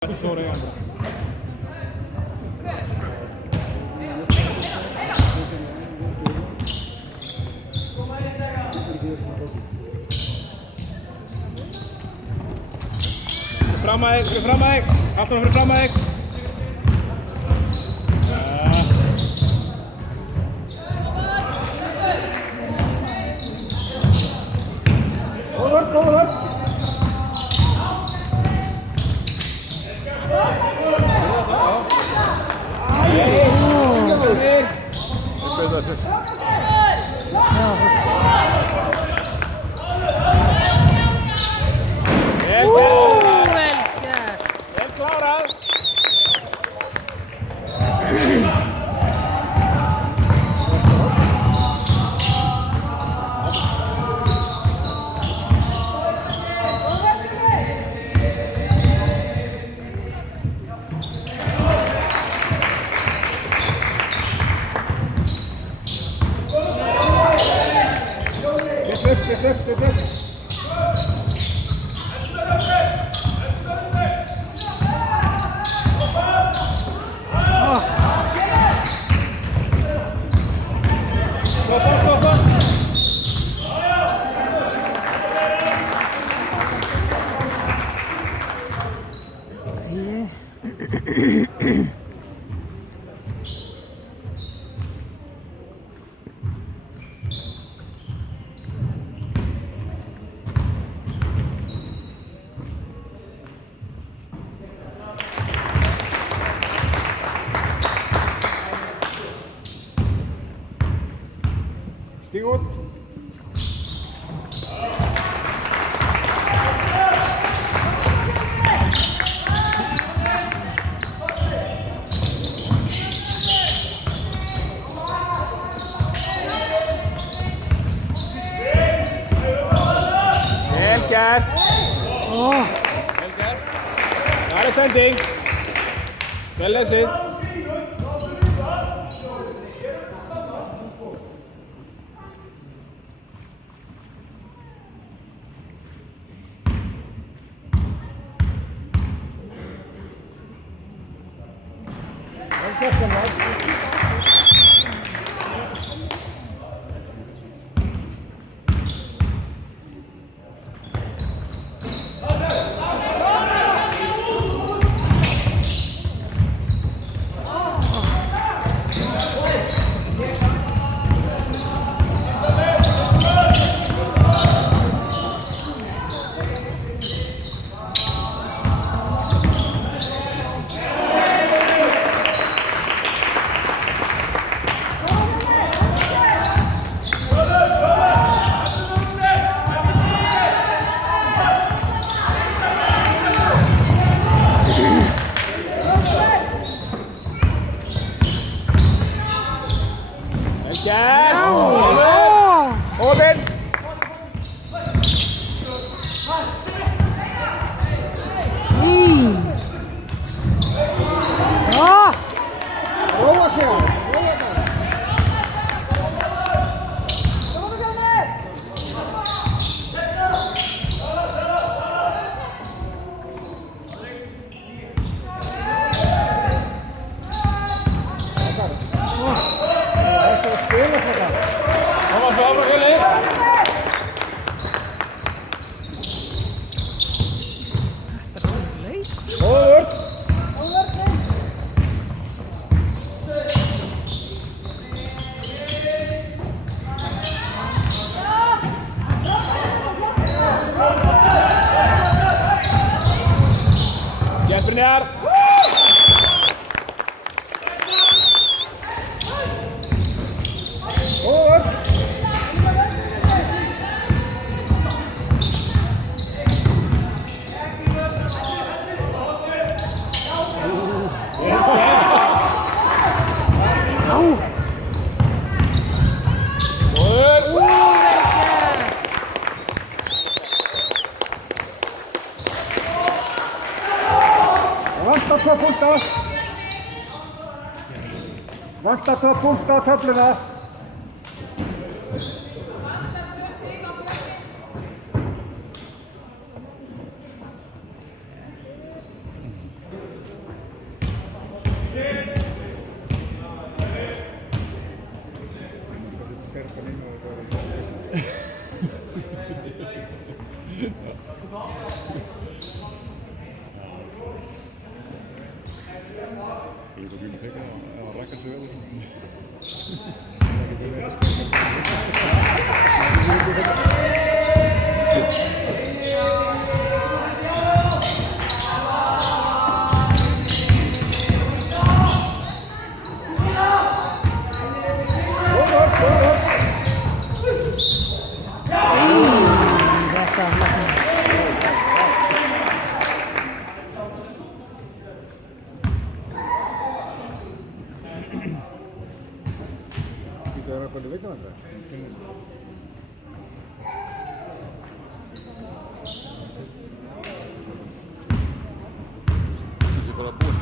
Fram að þig, aftan fyrir fram að þig. Góður. Vel klárað. Upp. Stíg út. Vel gert. Vel gert. Það er sending. Vel lesið. Opinn! Róa sig á. Brynjar! Vantar 2 punkta á töfluna. Grímur tekur það ef hann rækkar sig vel. Kita harapkan dia kan ada. Þetta bara búinn.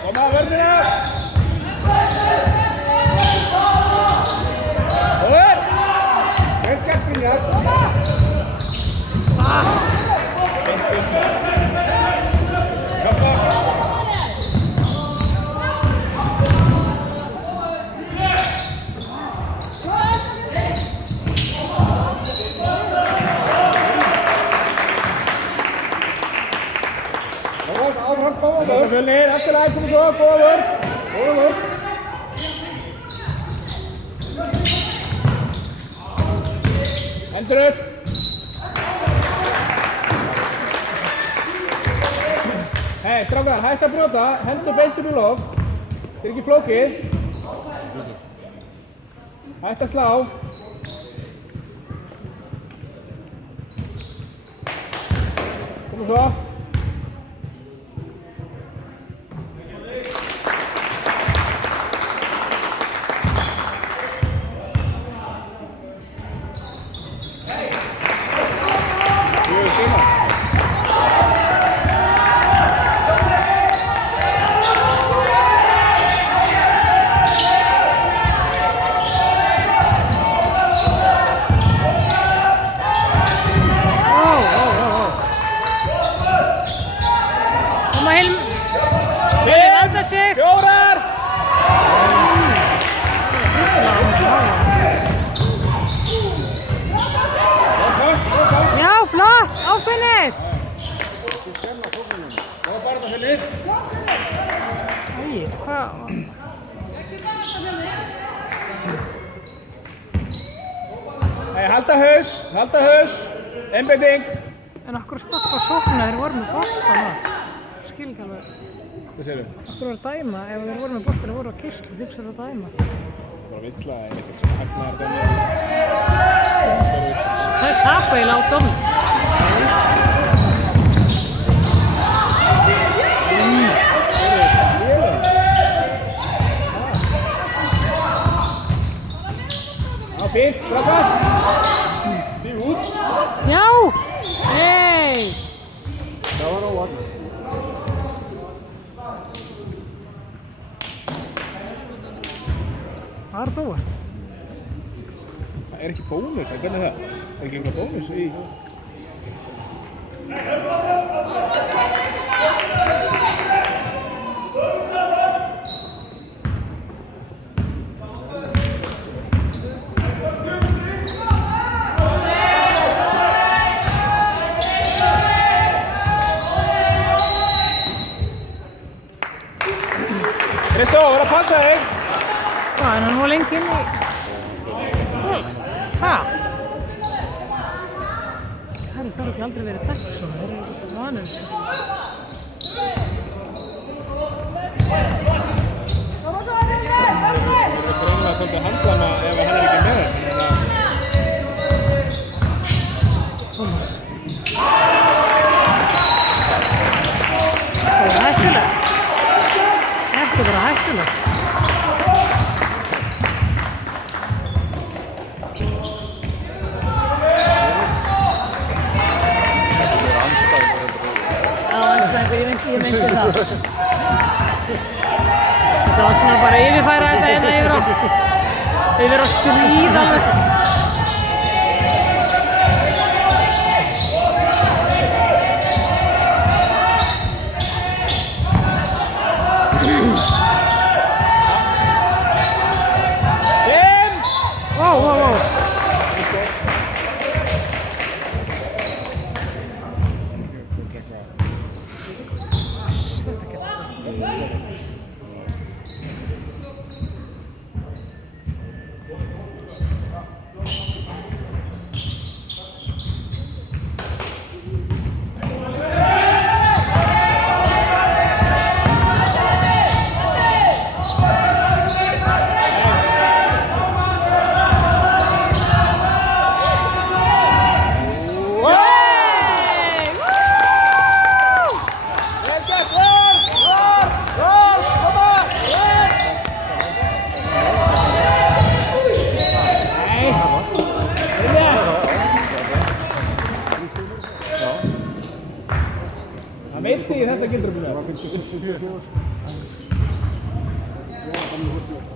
Kom aan, Werner! Hoor! Vel gert Brynjar. Kom Fjölnir, eftirlæg, kom svo, góða vörn. Góða vörn. Hendur upp. Hei, strákar, hætt að brjóta, hendur beint upp í loft. Þetta er ekki flókið. Hætt að slá. Kom svo. Fjórar! Já, flott! Áfinnir! Góða barða Fjölnir. Æ, hvað? Hei, halda haus, einbeiting. En okkur stoppa sókna þeir voru með boltan. Skil ekki alveg. Hvað segirðu? Okkur voru að dæma, ef þeir voru með boltan þeir voru að kysla, þykst að dæma. Bara villa, eitthvað sem hagnar dæmi. Það er tapa eiginlega á dómnum. Já, fínt, frábært. Því út. Já! Hei! Það var óvart. Það er dóvart. Það er ekki bónus, en hvernig er það? Er ekki einhver bónus í... Kristó, verð að passa þig! Hvað, en hann var lengi inn í... Hæ? Það eru ekki aldrei verið dætt svona, það eru vanur. Það er greinlega svolítið handlama ef hann er ekki með þeim. Tómas. Það er hættulegt. Þetta er bara hættulegt. ég myndi það. Þetta var svona bara yfirfæra þetta hérna yfir á stríð alveg. Wow. Það meiti í þessa gildrufinu.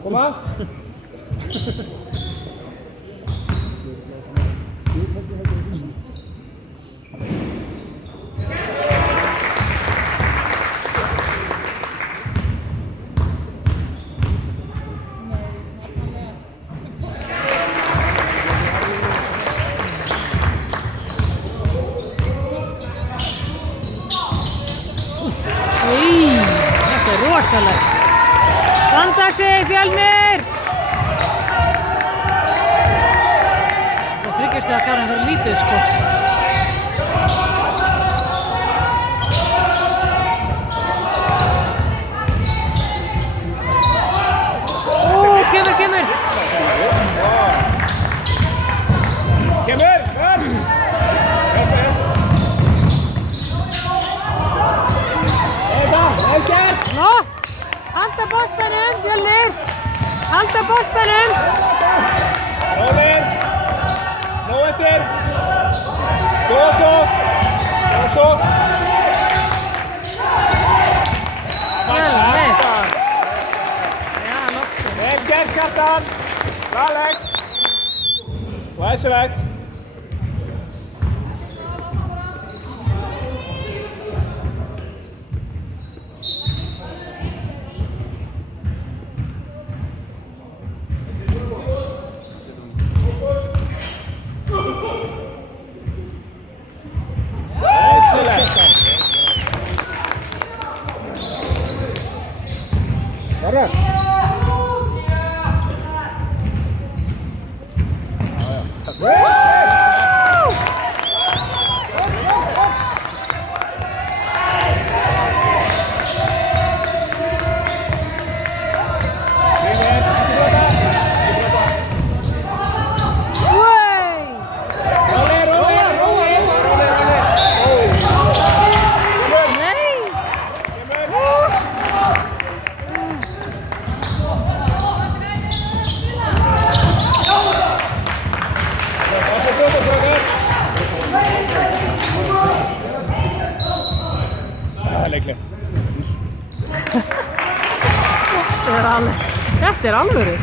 Koma. Þetta er rosalegt. Standa sig, Fjölnir! Það þykist að Karin fyrir lítið, sko. Kemur! Kemur! Nó, halda boltanum, Fjölnir! Halda boltanum! Rólir! Nó eftir! Góða sókn! Fjölnir! Já, loksins. Vel gert, Kjartan! Lálegt! Glæsilegt! Bara. Þetta er alvöru.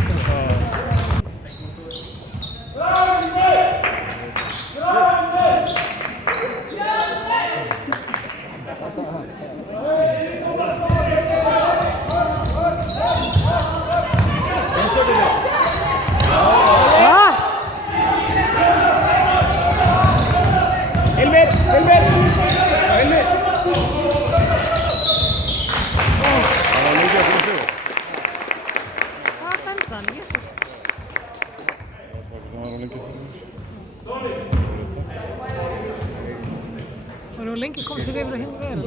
Það var lengi komið sér yfir að hinn verið.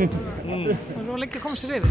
Það var lengi komið sér yfir.